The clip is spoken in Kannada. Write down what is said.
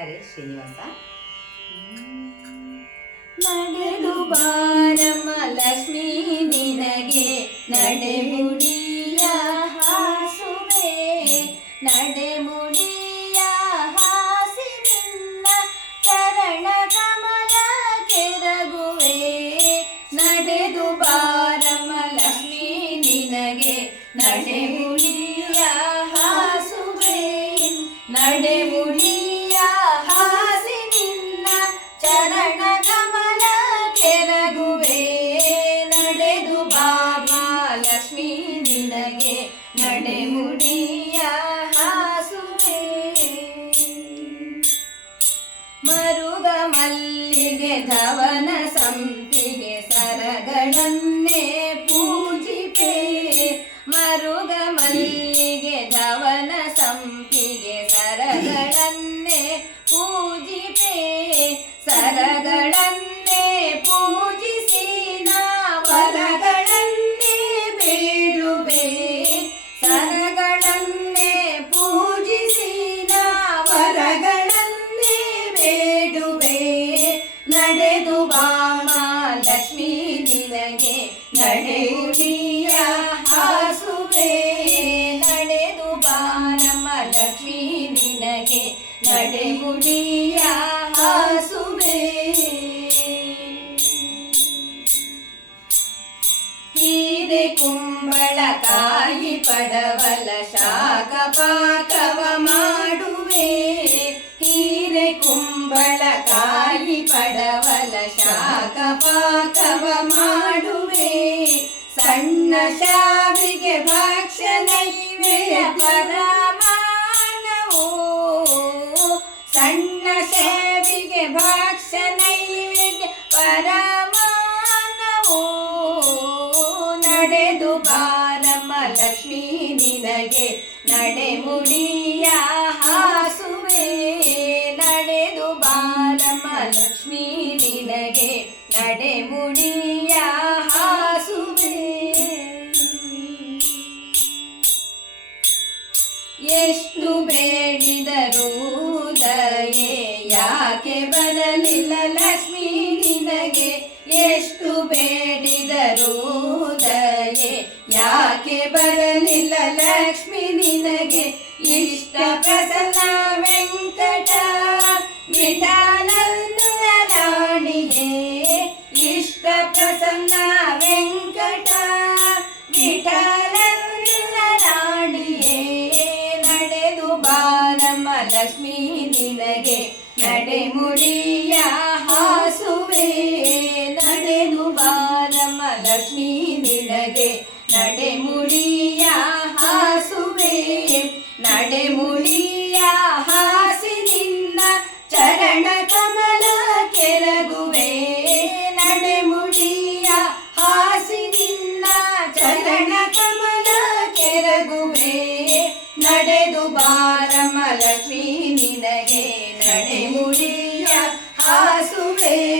ಹರೇ ಶ್ರೀನಿವಾಸ. ನಡೆದು ಬಾರಮ್ಮ ಲಕ್ಷ್ಮೀ ನಿನಗೆ ನಡೆಮುಡಿಯ ಹಾಸುವೆ. ಕೆರಗುವೆ. ನಡೆದು ಬಾರಮ್ಮ ಲಕ್ಷ್ಮೀ ನಿನಗೆ ನಡೆಮುಡಿಯ ನಿನಗೆ ನಡೆಮುಡಿಯ ಹಾಸುವೆ. ಮರುಗ ಮಲ್ಲಿಗೆ ಧವನ ಸಂಪಿಗೆ ಸರಗಳನ್ನೇ ಪೂಜಿಪೆ. ಮರುಗ ಮಲ್ಲಿಗೆ ಧವನ ಸಂಪಿಗೆ ಸರಗಳನ್ನೇ ಪೂಜಿಪೆ. ಸರಗಳನ್ನೇ ಹಾಸುವೆ. ಹೀರೆ ಕುಂಬಳಕಾಯಿ ಪಡವಲ ಶಾಖ ಪಾಕವ ಮಾಡುವೆ. ಹೀರೆ ಕುಂಬಳಕಾಯಿ ಪಡವಲ ಶಾಖ ಪಾಕವ ಮಾಡುವೆ. ಸಣ್ಣ ಶಾವಿಗೆ ಭಕ್ಷ್ಯ ನೈವೇದ್ಯ ಪರಮಾನವೋ ನಿನಗೆ ನಡೆಮುಡಿಯ ಹಾಸುವೆ, ನಡೆದು ಬಾರಮ್ಮ ಲಕ್ಷ್ಮೀ ನಿನಗೆ ನಡೆಮುಡಿಯ ಹಾಸುವೆ. ಎಷ್ಟು ಬೇಡಿದರೂ ದಯೆ ಯಾಕೆ ಬರಲಿಲ್ಲ ಲಕ್ಷ್ಮೀ? ಬಾರಮ್ಮ ಲಕ್ಷ್ಮೀ ನಿನಗೆ ನಡೆಮುಡಿಯ ಹಾಸುವೆ. ನಡೆದು ಬಾರಮ್ಮ ಲಕ್ಷ್ಮೀ ನಿನಗೆ ನಡೆಮುಡಿಯ ನಡೆದು ಬಾರಮ ಲಕ್ಷ್ಮೀ ನಿನಗೆ ನಡೆಮುಡಿಯ ಹಾಸುವೆ.